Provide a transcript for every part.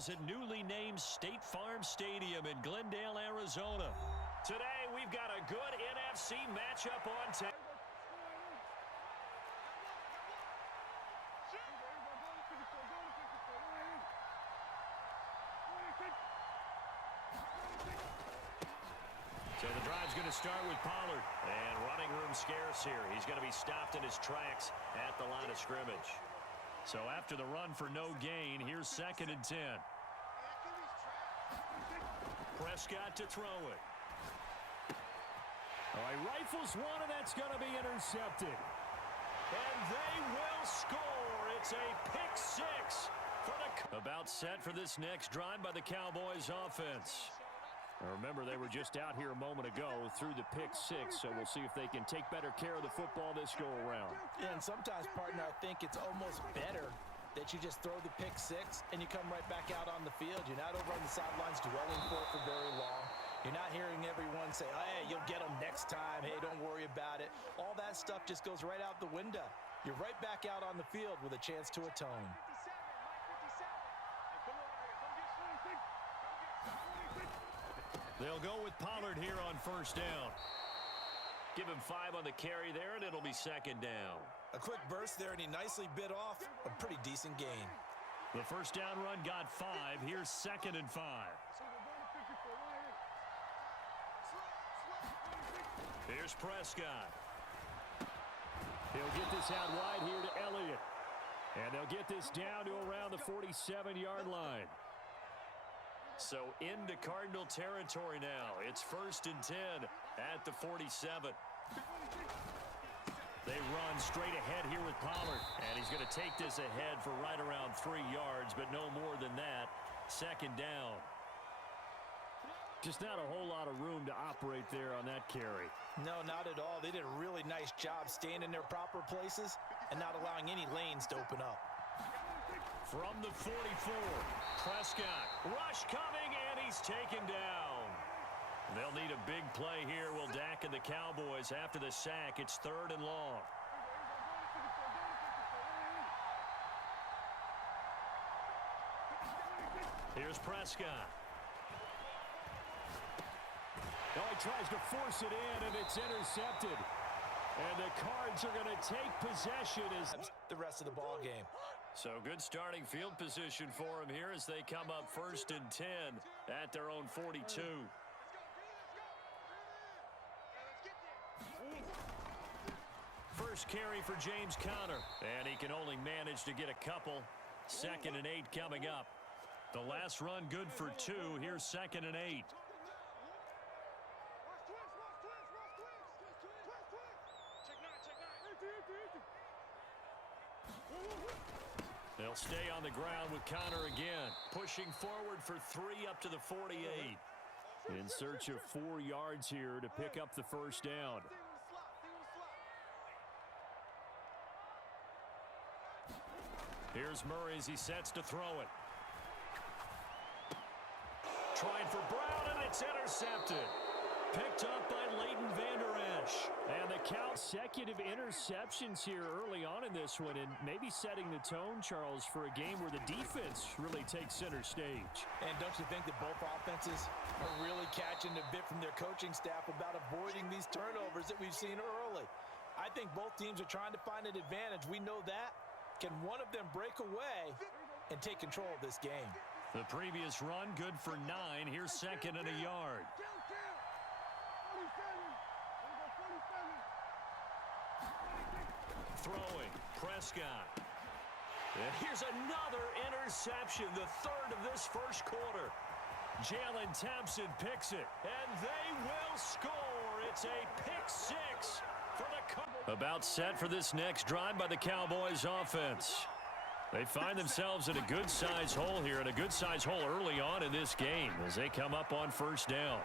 is at newly named State Farm Stadium in Glendale, Arizona. Today, we've got a good NFC matchup on tap. So the drive's going to start with Pollard. And running room scarce here. He's going to be stopped in his tracks at the line of scrimmage. So after the run for no gain, here's 2nd and 10. Prescott to throw it. All right, rifles one, and that's going to be intercepted. And they will score. It's a pick six for the... About set for this next drive by the Cowboys offense. Now remember, they were just out here a moment ago through the pick six, so we'll see if they can take better care of the football this go-around. Yeah, and sometimes, partner, I think it's almost better that you just throw the pick six and you come right back out on the field. You're not over on the sidelines dwelling for it for very long. You're not hearing everyone say, hey, you'll get them next time. Hey, don't worry about it. All that stuff just goes right out the window. You're right back out on the field with a chance to atone. They'll go with Pollard here on 1st down. Give him 5 on the carry there, and it'll be 2nd down. A quick burst there, and he nicely bit off a pretty decent gain. The 1st down run got 5. Here's 2nd and 5. Here's Prescott. He'll get this out wide here to Elliott. And they'll get this down to around the 47-yard line. So into Cardinal territory now. It's 1st and 10 at the 47. They run straight ahead here with Pollard. And he's going to take this ahead for right around 3 yards, but no more than that. 2nd down. Just not a whole lot of room to operate there on that carry. No, not at all. They did a really nice job staying in their proper places and not allowing any lanes to open up. From the 44, Prescott. Rush coming, and he's taken down. They'll need a big play here. Will Dak and the Cowboys after the sack. It's 3rd and long. Here's Prescott. Oh, he tries to force it in, and it's intercepted. And the Cards are going to take possession as the rest of the ball game. So good starting field position for them here as they come up 1st and 10 at their own 42. First carry for James Conner, and he can only manage to get a couple. 2nd and 8 coming up. The last run good for 2. Here's 2nd and 8. They'll stay on the ground with Conner again. Pushing forward for 3 up to the 48. In search of 4 yards here to pick up the 1st down. Here's Murray as he sets to throw it. Trying for Brown, and it's intercepted. Picked up by Leighton Vander Esch. And the consecutive interceptions here early on in this one, and maybe setting the tone, Charles, for a game where the defense really takes center stage. And don't you think that both offenses are really catching a bit from their coaching staff about avoiding these turnovers that we've seen early? I think both teams are trying to find an advantage. We know that. Can one of them break away and take control of this game? The previous run good for 9. Here's 2nd and a yard. Throwing, Prescott. And here's another interception, the 3rd of this 1st quarter. Jalen Thompson picks it, and they will score. It's a pick 6 for the... About set for this next drive by the Cowboys offense. They find themselves in a good-sized hole here, and a good-sized hole early on in this game as they come up on 1st down.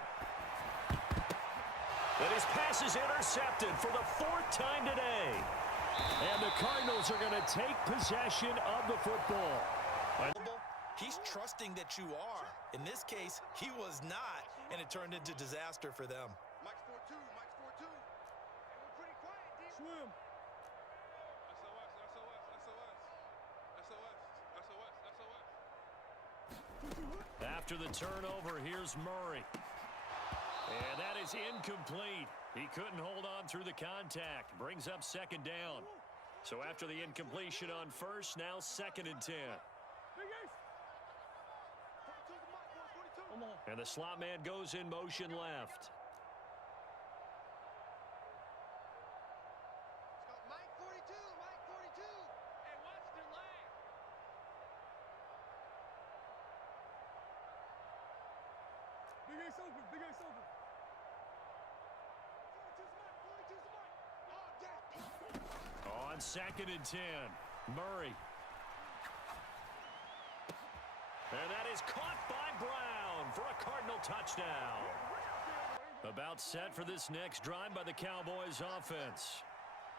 And his pass is intercepted for the 4th time today. And the Cardinals are going to take possession of the football. He's trusting that you are. In this case, he was not, and it turned into disaster for them. Mike's 4-2, Mike's 4-2. And we're pretty quiet, D. Swim. SOS, SOS, SOS. SOS, SOS, SOS. After the turnover, here's Murray. And that is incomplete. He couldn't hold on through the contact. Brings up second down. So after the incompletion on first, now 2nd and 10. And the slot man goes in motion left. Mike 42, Mike 42. Hey, watch the line. Big Ace open, Big Ace open. 42's Mike. Oh, damn. On 2nd and 10, Murray. And that is caught by Brown for a Cardinal touchdown. About set for this next drive by the Cowboys offense.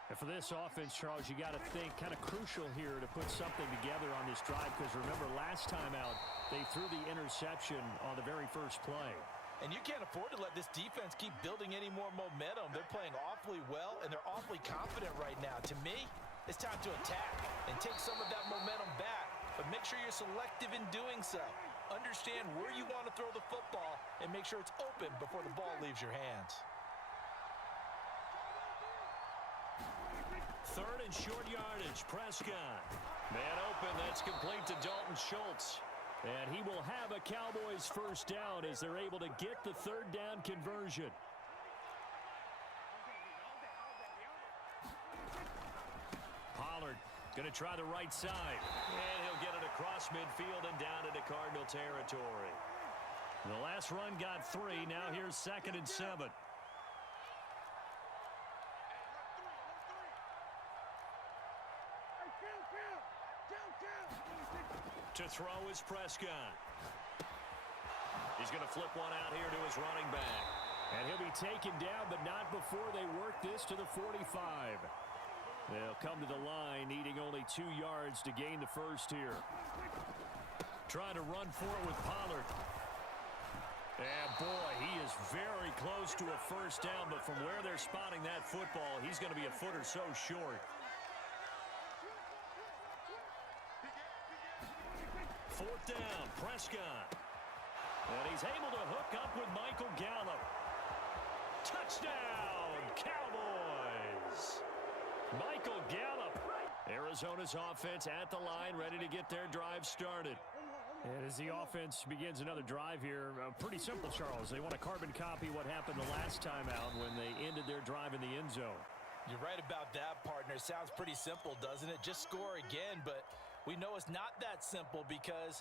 And for this offense, Charles, you got to think kind of crucial here to put something together on this drive, because remember last time out they threw the interception on the very first play. And you can't afford to let this defense keep building any more momentum. They're playing awfully well, and they're awfully confident right now. To me, it's time to attack and take some of that momentum back, but make sure you're selective in doing so. Understand where you want to throw the football and make sure it's open before the ball leaves your hands. 3rd and short yardage, Prescott. Man open, that's complete to Dalton Schultz. And he will have a Cowboys first down as they're able to get the 3rd down conversion. Pollard going to try the right side. And he'll get it across midfield and down into Cardinal territory. The last run got 3. Now here's 2nd and 7. To throw is Prescott. He's going to flip one out here to his running back. And he'll be taken down, but not before they work this to the 45. They'll come to the line, needing only 2 yards to gain the first here. Trying to run for it with Pollard. And boy, he is very close to a first down, but from where they're spotting that football, he's going to be a foot or so short. 4th down, Prescott. And he's able to hook up with Michael Gallup. Touchdown, Cowboys! Michael Gallup. Arizona's offense at the line, ready to get their drive started. And as the offense begins another drive here, pretty simple, Charles. They want to carbon copy what happened the last time out when they ended their drive in the end zone. You're right about that, partner. Sounds pretty simple, doesn't it? Just score again, but we know it's not that simple because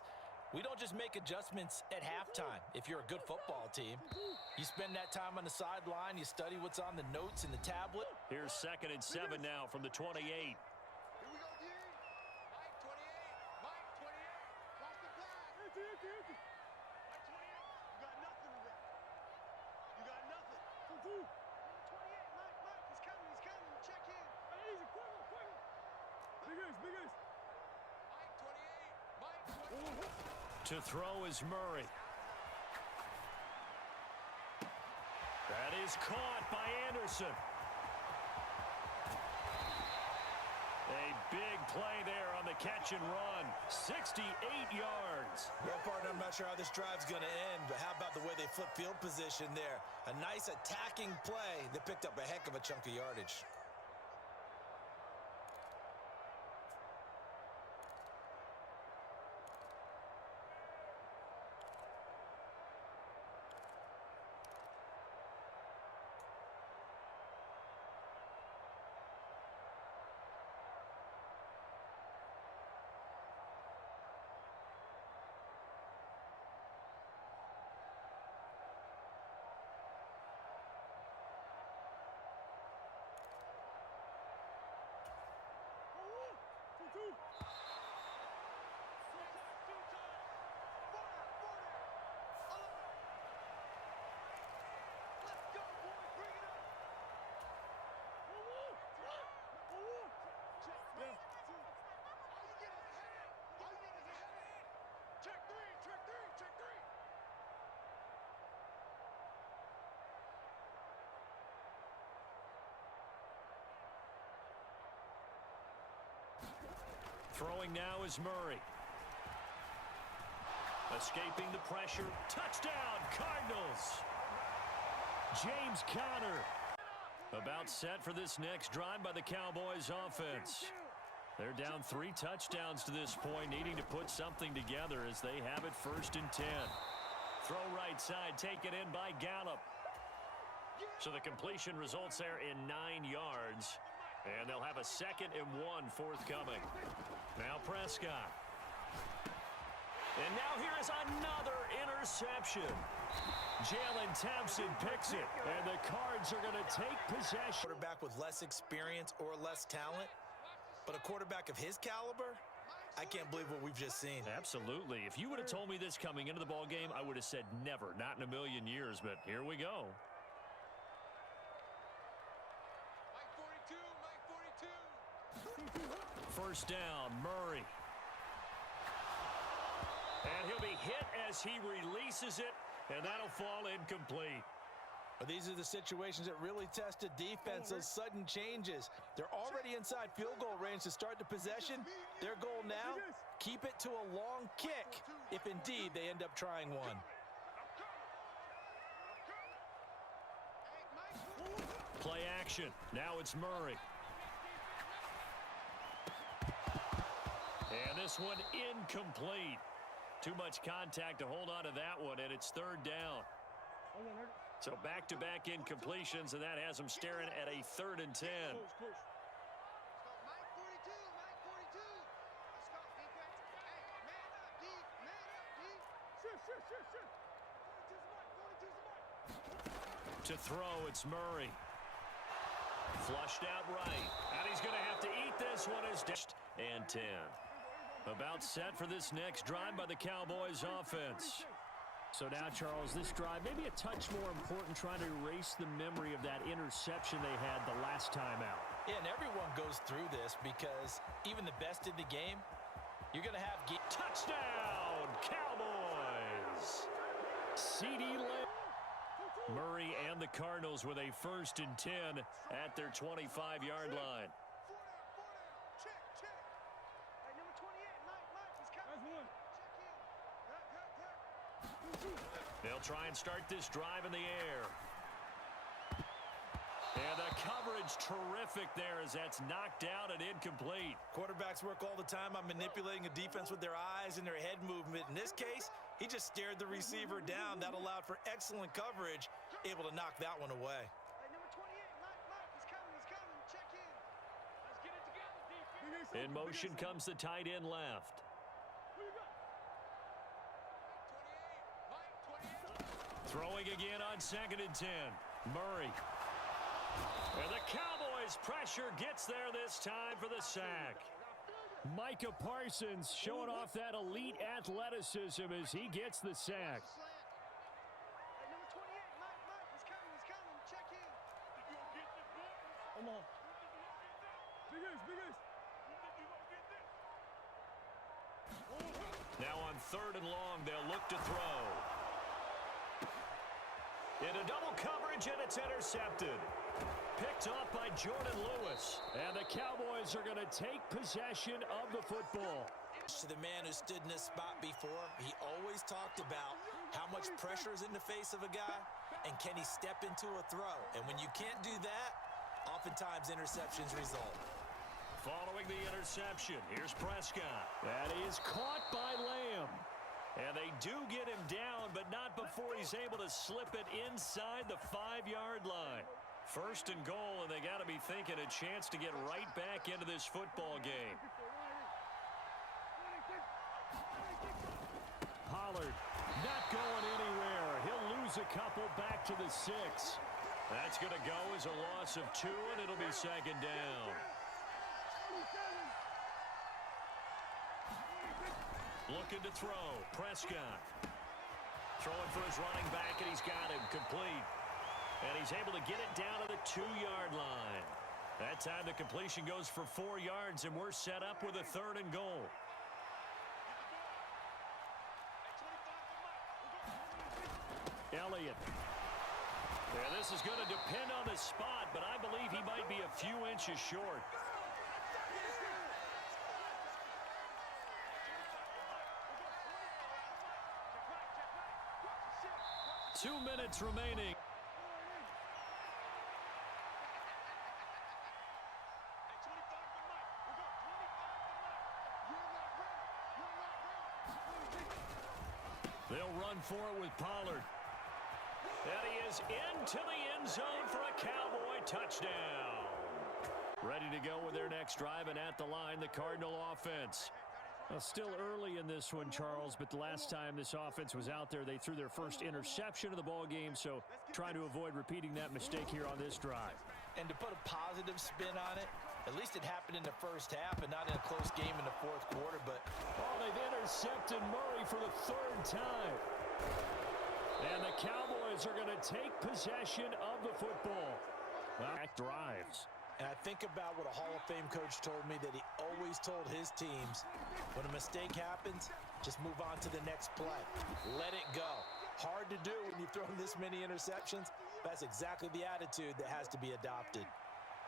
we don't just make adjustments at halftime. If you're a good football team, you spend that time on the sideline, you study what's on the notes in the tablet. Here's 2nd and 7 now from the 28. Here we go, Gary. Mike 28. Mike 28. Cross the flag. Mike 28. You got nothing to that. You got nothing. 28. Mike. He's coming. Check in. Easy. Quick. Big ace. Mike 28. Mike 28. To throw is Murray. That is caught by Anderson. A big play there on the catch and run. 68 yards. Well, partner, I'm not sure how this drive's going to end, but how about the way they flip field position there? A nice attacking play that picked up a heck of a chunk of yardage. Throwing now is Murray. Escaping the pressure. Touchdown, Cardinals. James Conner about set for this next drive by the Cowboys offense. They're down 3 touchdowns to this point, needing to put something together as they have it 1st and 10. Throw right side, taken in by Gallup. So the completion results there in 9 yards. And they'll have a 2nd and 1 forthcoming. Now Prescott. And now here is another interception. Jalen Thompson picks it, and the Cards are going to take possession. Quarterback with less experience or less talent, but a quarterback of his caliber, I can't believe what we've just seen. Absolutely. If you would have told me this coming into the ball game, I would have said never, not in a million years, but here we go. Mike 42, 1st down, Murray. And he'll be hit as he releases it, and that'll fall incomplete. But these are the situations that really test a defense, those sudden changes. They're already inside field goal range to start the possession. Their goal now, keep it to a long kick, if indeed they end up trying one. Play action. Now it's Murray. And this one incomplete. Too much contact to hold on to that one, and it's 3rd down. So back-to-back incompletions, and that has them staring at a 3rd and 10. Mike 42, Mike 42. Let's go, defense. Hey, man up, D. Man up, D. Shit. 42's Mike. To throw, it's Murray. Flushed out right. And he's going to have to eat this one as dashed. And 10. About set for this next drive by the Cowboys offense. So now, Charles, this drive maybe a touch more important, trying to erase the memory of that interception they had the last time out. Yeah, and everyone goes through this because even the best in the game, you're going to have... Touchdown, Cowboys! CD Lamb. Murray and the Cardinals with a 1st and 10 at their 25-yard line. Check. Hey, number 28, Mike, he's coming. Check in. They'll try and start this drive in the air. And the coverage terrific there as that's knocked out and incomplete. Quarterbacks work all the time on manipulating a defense with their eyes and their head movement. In this case, he just stared the receiver down. That allowed for excellent coverage, able to knock that one away. Hey, number 28, Mike, he's coming. Check in. Let's get it together, defense. In motion comes the tight end left. Throwing again on 2nd and 10. Murray. And the Cowboys pressure gets there this time for the sack. Micah Parsons showing off that elite athleticism as he gets the sack. Hey, number 28, Mike, he's coming. Check in. Come on. Big ace. Now on 3rd and long, they'll look to throw. Into double coverage, and it's intercepted. Picked off by Jordan Lewis. And the Cowboys are going to take possession of the football. To the man who stood in this spot before, he always talked about how much pressure is in the face of a guy, and can he step into a throw. And when you can't do that, oftentimes interceptions result. Following the interception, here's Prescott. That is caught by Lamb. And they do get him down, but not before he's able to slip it inside the 5-yard line. 1st and goal, and they got to be thinking a chance to get right back into this football game. Pollard not going anywhere. He'll lose a couple back to the 6. That's going to go as a loss of 2, and it'll be 2nd down. Looking to throw. Prescott. Throwing for his running back, and he's got him complete. And he's able to get it down to the 2-yard line. That time the completion goes for 4 yards, and we're set up with a 3rd and goal. Elliott. Yeah, this is going to depend on the spot, but I believe he might be a few inches short. 2 minutes remaining. They'll run for it with Pollard. And he is into the end zone for a Cowboy touchdown. Ready to go with their next drive, and at the line, the Cardinal offense. Well, still early in this one, Charles, but the last time this offense was out there, they threw their first interception of the ball game, so trying to avoid repeating that mistake here on this drive. And to put a positive spin on it, at least it happened in the first half and not in a close game in the fourth quarter. But they've intercepted Murray for the 3rd time. And the Cowboys are going to take possession of the football. Back drives. And I think about what a Hall of Fame coach told me, that he always told his teams, when a mistake happens, just move on to the next play. Let it go. Hard to do when you've thrown this many interceptions. That's exactly the attitude that has to be adopted.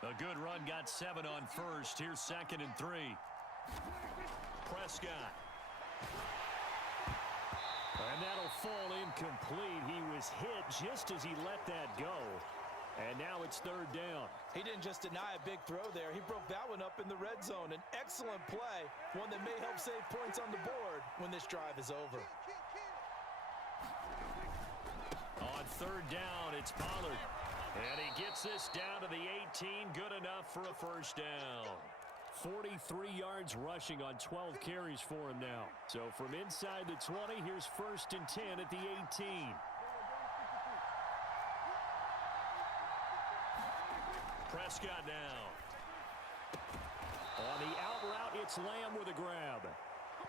A good run, got 7 on first. Here's 2nd and 3. Prescott. And that'll fall incomplete. He was hit just as he let that go. And now it's 3rd down. He didn't just deny a big throw there. He broke that one up in the red zone. An excellent play, one that may help save points on the board when this drive is over. On 3rd down, it's Pollard. And he gets this down to the 18. Good enough for a 1st down. 43 yards rushing on 12 carries for him now. So from inside the 20, here's 1st and 10 at the 18. Prescott now. On the out route, it's Lamb with a grab.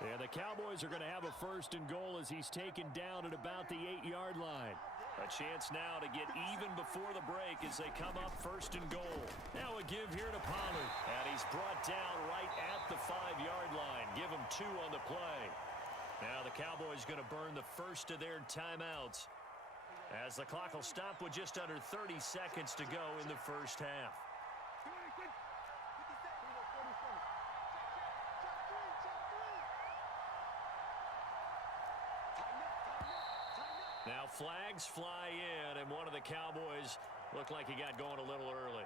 And the Cowboys are going to have a 1st and goal as he's taken down at about the 8-yard line. A chance now to get even before the break as they come up 1st and goal. Now a give here to Pollard. And he's brought down right at the 5-yard line. Give him 2 on the play. Now the Cowboys going to burn the first of their timeouts, as the clock will stop with just under 30 seconds to go in the first half. Now flags fly in, and one of the Cowboys looked like he got going a little early.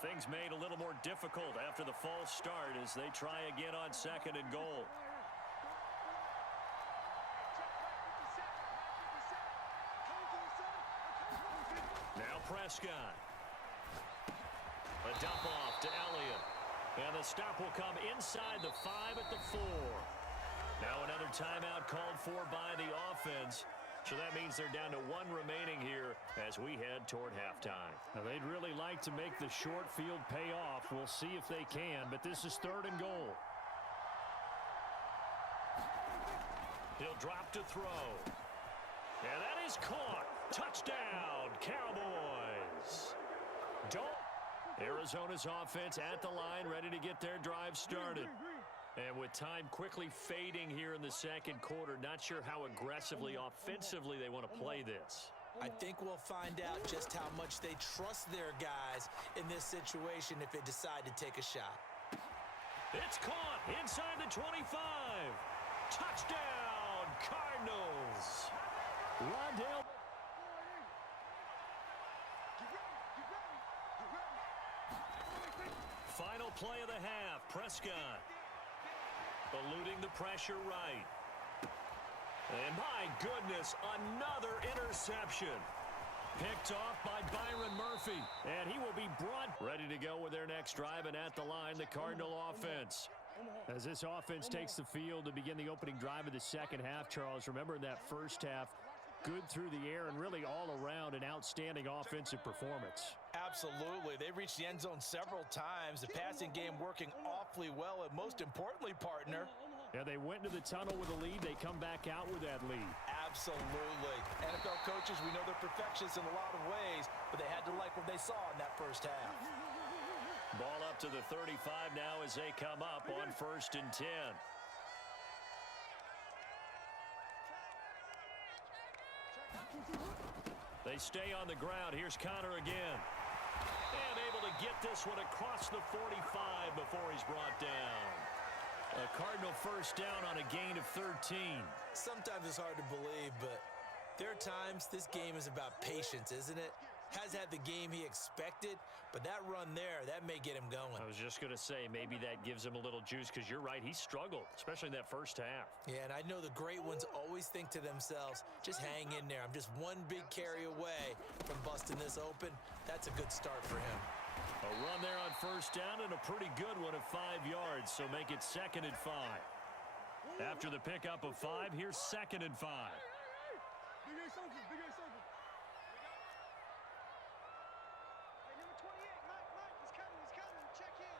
Things made a little more difficult after the false start as they try again on 2nd and goal. Now Prescott. A dump off to Elliott. And the stop will come inside the 5 at the 4. Now another timeout called for by the offense. So that means they're down to 1 remaining here as we head toward halftime. Now they'd really like to make the short field pay off. We'll see if they can, but this is 3rd and goal. He'll drop to throw. And that is caught. Touchdown, Cowboys. Arizona's offense at the line, ready to get their drive started. And with time quickly fading here in the 2nd quarter, not sure how aggressively, offensively they want to play this. I think we'll find out just how much they trust their guys in this situation if they decide to take a shot. It's caught inside the 25. Touchdown, Cardinals. Rondale. Final play of the half. Prescott eluding the pressure right. And my goodness, another interception. Picked off by Byron Murphy. And he will be brought ready to go with their next drive, and at the line, the Cardinal offense. As this offense takes the field to begin the opening drive of the 2nd half, Charles, remember in that first half, good through the air and really all around an outstanding offensive performance. Absolutely. They reached the end zone several times. The passing game working awfully well, and most importantly, partner, yeah, they went into the tunnel with a lead. They come back out with that lead. Absolutely. NFL coaches, we know they're perfectionists in a lot of ways, but they had to like what they saw in that first half. Ball up to the 35 now as they come up on 1st and 10. They stay on the ground. Here's Connor again. And able to get this one across the 45 before he's brought down. A Cardinal 1st down on a gain of 13. Sometimes it's hard to believe, but There are times this game is about patience, isn't it? Has had the game he expected, but that run there, that may get him going. I was just going to say, maybe that gives him a little juice, because you're right, he struggled, especially in that first half. Yeah, and I know the great ones always think to themselves, just hang in there. I'm just one big carry away from busting this open. That's a good start for him. A run there on first down, and a pretty good one at 5 yards, so make it 2nd and 5. After the pickup of 5, here's 2nd and 5. Big A circle, big A circle. Hey, number 28, Mike, he's coming. Check in.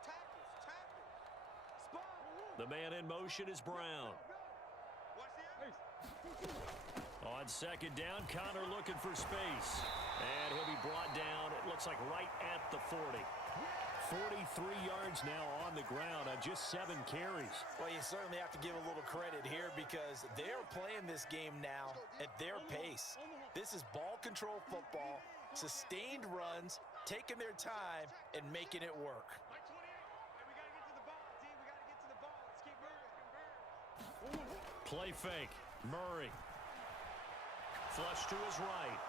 Tackles. Spot. The man in motion is Brown. Watch the On 2nd down, Connor looking for space. And he'll be brought down, it looks like right at the 40. 43 yards now on the ground on just 7 carries. Well, you certainly have to give a little credit here because they're playing this game now at their pace. This is ball control football, sustained runs, taking their time, and making it work. Mike 28. Hey, we got to get to the ball, D. We got to get to the ball. Let's keep moving. Play fake, Murray. Flush to his right.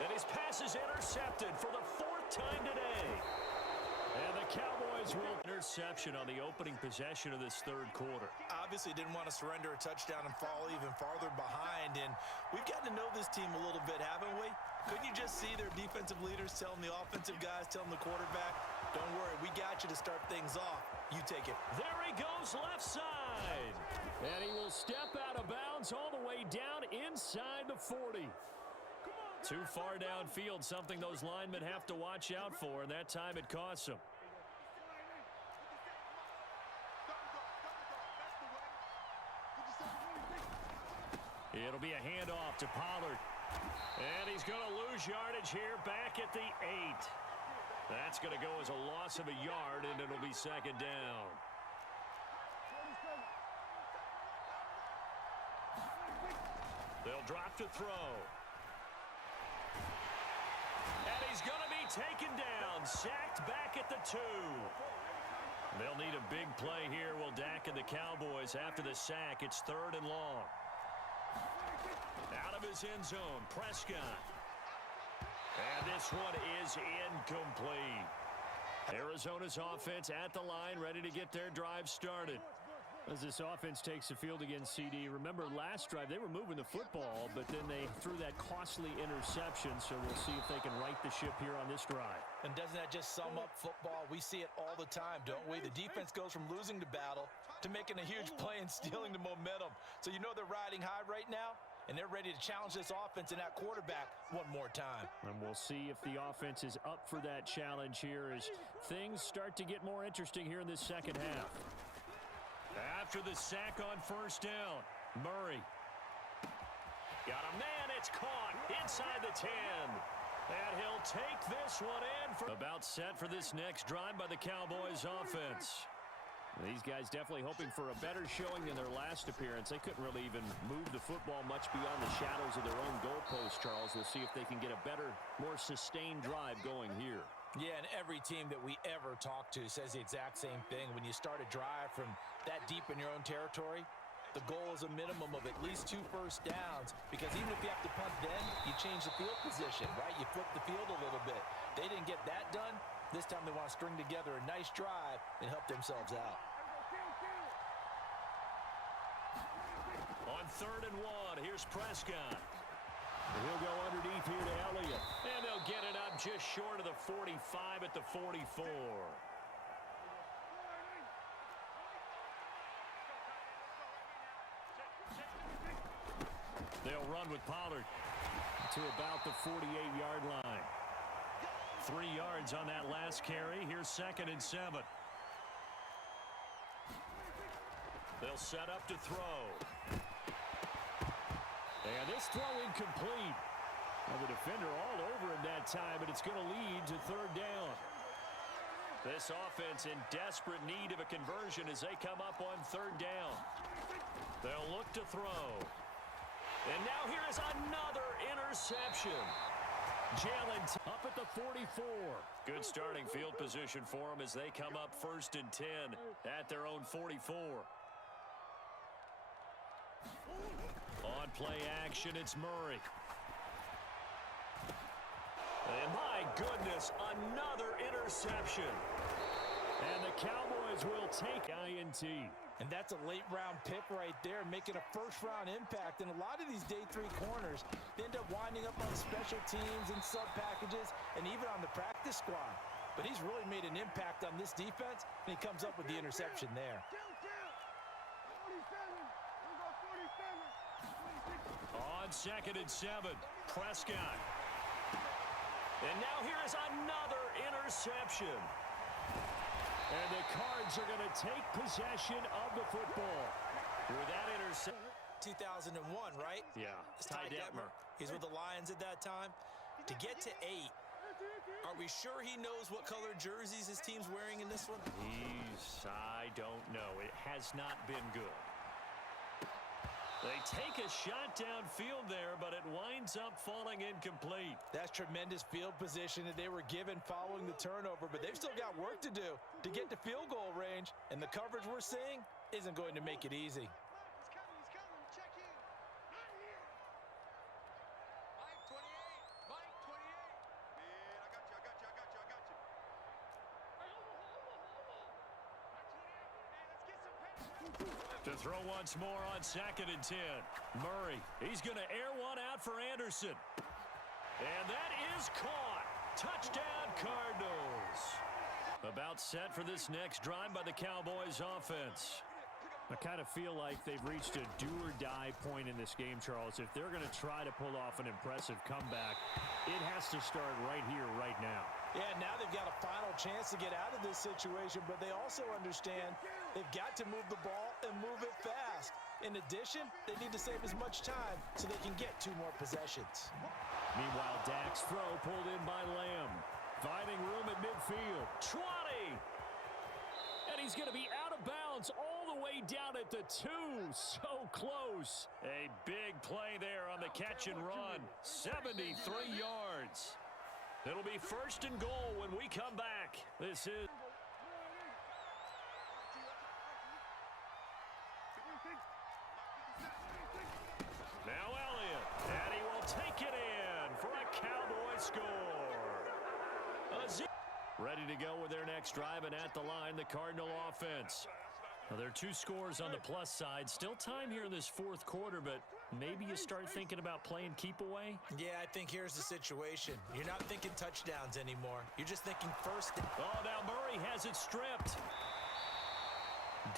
And his pass is intercepted for the 4th time today. And the Cowboys will interception on the opening possession of this 3rd quarter. Obviously didn't want to surrender a touchdown and fall even farther behind. And we've gotten to know this team a little bit, haven't we? Couldn't you just see their defensive leaders telling the offensive guys, telling the quarterback, don't worry, we got you to start things off. You take it. There he goes, left side. And he will step out of bounds all the way down inside the 40. Too far downfield, something those linemen have to watch out for, and that time it costs them. It'll be a handoff to Pollard. And he's going to lose yardage here back at the 8. That's going to go as a loss of a yard, and it'll be 2nd down. They'll drop to throw. And he's going to be taken down, sacked back at the 2. They'll need a big play here, will Dak and the Cowboys. After the sack, it's 3rd and long. Out of his end zone, Prescott. And this one is incomplete. Arizona's offense at the line, ready to get their drive started. As this offense takes the field against CD, remember last drive they were moving the football, but then they threw that costly interception, so we'll see if they can right the ship here on this drive. And doesn't that just sum up football? We see it all the time, don't we? The defense goes from losing the battle to making a huge play and stealing the momentum. So you know they're riding high right now, and they're ready to challenge this offense and that quarterback one more time. And we'll see if the offense is up for that challenge here as things start to get more interesting here in this 2nd half. After the sack on 1st down, Murray. Got a man, it's caught inside the 10. And he'll take this one in. About set for this next drive by the Cowboys offense. These guys definitely hoping for a better showing than their last appearance. They couldn't really even move the football much beyond the shadows of their own goalpost, Charles. We'll see if they can get a better, more sustained drive going here. Yeah, and every team that we ever talk to says the exact same thing. When you start a drive from that deep in your own territory, the goal is a minimum of at least 2 first downs, because even if you have to punt then, you change the field position, right? You flip the field a little bit. They didn't get that done. This time they want to string together a nice drive and help themselves out. On 3rd and 1, here's Prescott. He'll go underneath here to Elliott. And they'll get it up just short of the 45 at the 44. They'll run with Pollard to about the 48-yard line. 3 yards on that last carry. Here's 2nd and 7. They'll set up to throw. And this throw incomplete. Well, the defender all over him that time, but it's going to lead to 3rd down. This offense in desperate need of a conversion as they come up on 3rd down. They'll look to throw. And now here is another interception. Jalen up at the 44. Good starting field position for them as they come up 1st and 10 at their own 44. On play action, it's Murray. And my goodness, another interception. And the Cowboys will take INT. And that's a late-round pick right there, making a first-round impact. And a lot of these day 3 corners end up winding up on special teams and sub-packages and even on the practice squad. But he's really made an impact on this defense, and he comes up with the interception there. On 2nd and 7, Prescott. And now here is another interception. And the Cards are going to take possession of the football. With that interception. 2001, right? Yeah, It's Ty Detmer. He's with the Lions at that time. To get to 8, are we sure he knows what color jerseys his team's wearing in this one? I don't know. It has not been good. They take a shot downfield there, but it winds up falling incomplete. That's tremendous field position that they were given following the turnover, but they've still got work to do to get to field goal range, and the coverage we're seeing isn't going to make it easy. He's coming. Check in. Not here. Mike 28. Mike 28. Man, I got you. Mike 28. Hey, let's get some pass. To throw once more on 2nd and 10. Murray, he's going to air one out for Anderson. And that is caught. Touchdown, Cardinals. About set for this next drive by the Cowboys offense. I kind of feel like they've reached a do-or-die point in this game, Charles. If they're going to try to pull off an impressive comeback, it has to start right here, right now. Yeah, now they've got a final chance to get out of this situation, but they also understand they've got to move the ball and move it fast. In addition, they need to save as much time so they can get 2 more possessions. Meanwhile, Dak's throw pulled in by Lamb. Finding room at midfield. 20. And he's going to be out of bounds all the way down at the 2. So close. A big play there on the catch and run. 73 yards. It'll be 1st and goal when we come back. This is... Now Elliott. And he will take it in for a Cowboy score. Ready to go with their next drive, and at the line, the Cardinal offense. Now, there are 2 scores on the plus side. Still time here in this 4th quarter, but maybe you start thinking about playing keep away? Yeah, I think here's the situation. You're not thinking touchdowns anymore. You're just thinking first. Oh, now Murray has it stripped.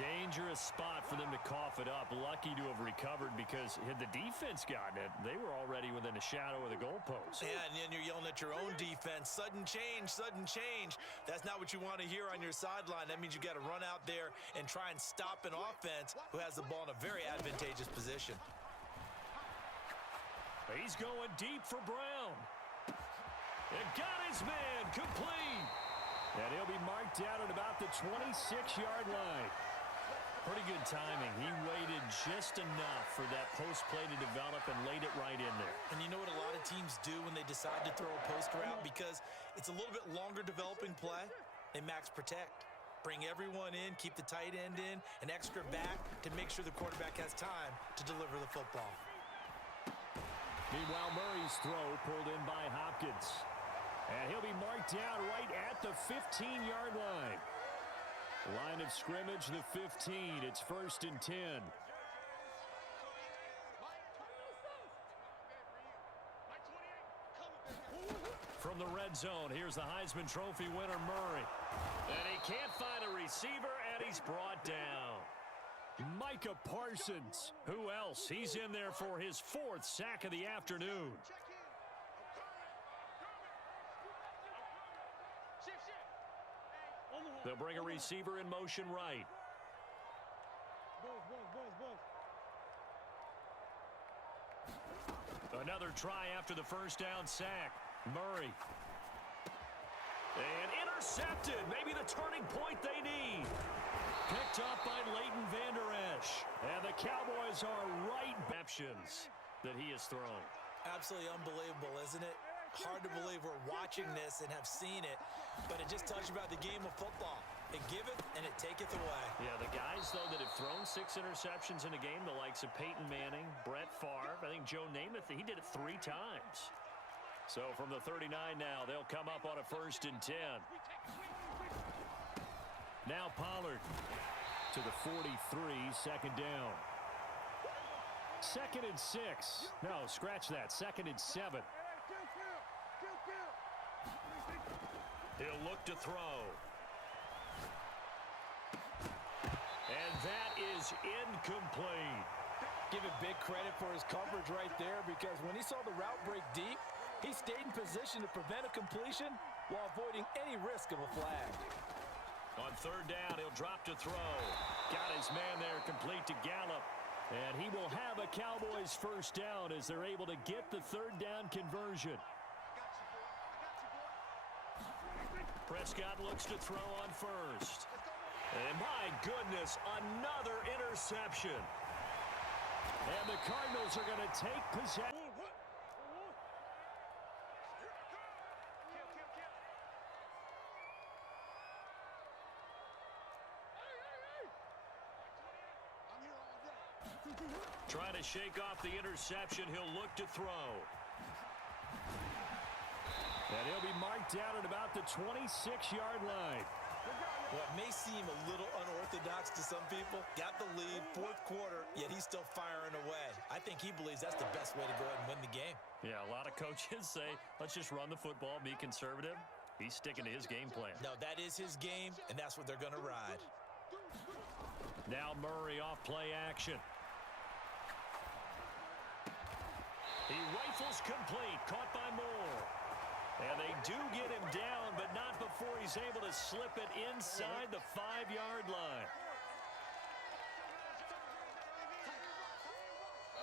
Dangerous spot for them to cough it up. Lucky to have recovered, because had the defense gotten it, they were already within a shadow of the goalpost. Yeah, and then you're yelling at your own defense. Sudden change, sudden change. That's not what you want to hear on your sideline. That means you got to run out there and try and stop an offense who has the ball in a very advantageous position. He's going deep for Brown. It got his man complete. And he'll be marked down at about the 26-yard line. Pretty good timing. He waited just enough for that post play to develop and laid it right in there. And you know what a lot of teams do when they decide to throw a post route? Because it's a little bit longer developing play, they max protect. Bring everyone in, keep the tight end in, an extra back to make sure the quarterback has time to deliver the football. Meanwhile, Murray's throw pulled in by Hopkins. And he'll be marked down right at the 15-yard line. Line of scrimmage, the 15. It's 1st and 10. From the red zone, here's the Heisman Trophy winner, Murray. And he can't find a receiver, and he's brought down. Micah Parsons. Who else? He's in there for his 4th sack of the afternoon. They'll bring a receiver in motion right. Another try after the first down sack. Murray. And intercepted. Maybe the turning point they need. Picked up by Leighton Vander Esch. And the Cowboys are right options that he has thrown. Absolutely unbelievable, isn't it? Hard to believe we're watching this and have seen it, but it just tells you about the game of football. It giveth and it taketh away. Yeah, the guys, though, that have thrown 6 interceptions in a game, the likes of Peyton Manning, Brett Favre, I think Joe Namath, he did it 3 times. So from the 39 now, they'll come up on a 1st and 10. Now Pollard to the 43, 2nd down. 2nd and 6. No, scratch that. 2nd and 7. He'll look to throw. And that is incomplete. Give it big credit for his coverage right there, because when he saw the route break deep, he stayed in position to prevent a completion while avoiding any risk of a flag. On 3rd down, he'll drop to throw. Got his man there complete to Gallup. And he will have a Cowboys 1st down as they're able to get the 3rd down conversion. Prescott looks to throw on 1st. And my goodness, another interception. And the Cardinals are going to take possession. Trying to shake off the interception. He'll look to throw. And he'll be marked down at about the 26-yard line. What may seem a little unorthodox to some people, got the lead, 4th quarter, yet he's still firing away. I think he believes that's the best way to go ahead and win the game. Yeah, a lot of coaches say, let's just run the football, be conservative. He's sticking to his game plan. No, that is his game, and that's what they're going to ride. Now Murray off play action. He rifles complete, caught by Moore. And they do get him down, but not before he's able to slip it inside the 5-yard line.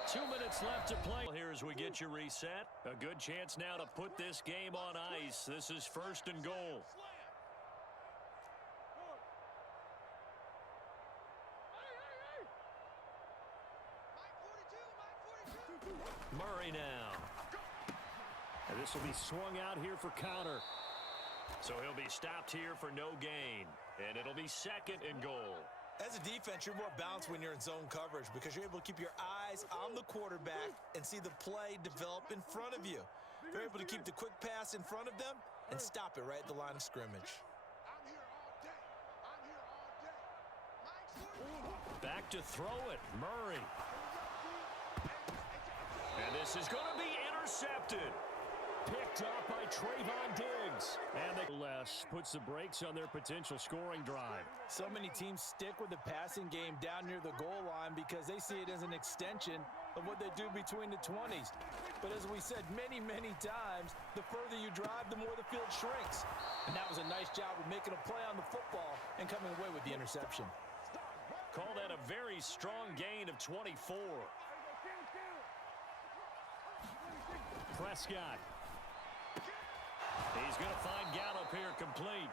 2 minutes left to play. Here as we get you reset. A good chance now to put this game on ice. This is 1st and goal. Murray now. And this will be swung out here for counter. So he'll be stopped here for no gain. And it'll be 2nd and goal. As a defense, you're more balanced when you're in zone coverage because you're able to keep your eyes on the quarterback and see the play develop in front of you. You're able to keep the quick pass in front of them and stop it right at the line of scrimmage. Back to throw it, Murray. And this is going to be intercepted. Picked up by Trayvon Diggs. And the less puts the brakes on their potential scoring drive. So many teams stick with the passing game down near the goal line because they see it as an extension of what they do between the 20s. But as we said many, many times, the further you drive, the more the field shrinks. And that was a nice job of making a play on the football and coming away with the interception. Call that a very strong gain of 24. Prescott. He's going to find Gallup here complete.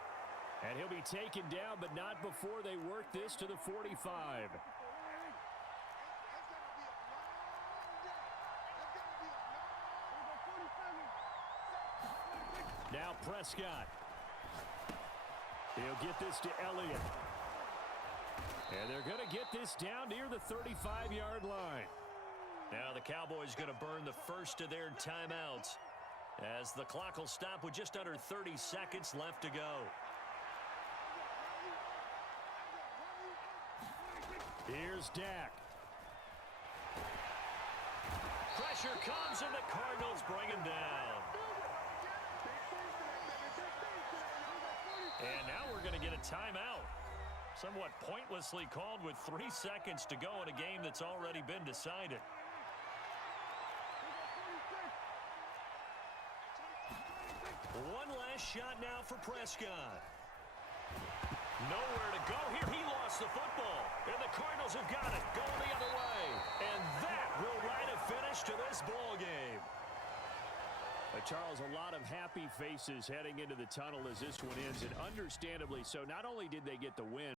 And he'll be taken down, but not before they work this to the 45. Now Prescott. He'll get this to Elliott. And they're going to get this down near the 35-yard line. Now the Cowboys going to burn the first of their timeouts as the clock will stop with just under 30 seconds left to go. Here's Dak. Pressure comes and the Cardinals bring him down. And now we're going to get a timeout. Somewhat pointlessly called with 3 seconds to go in a game that's already been decided. One last shot now for Prescott. Nowhere to go here. He lost the football. And the Cardinals have got it. Going the other way. And that will write a finish to this ball game. Charles, a lot of happy faces heading into the tunnel as this one ends. And understandably so. Not only did they get the win,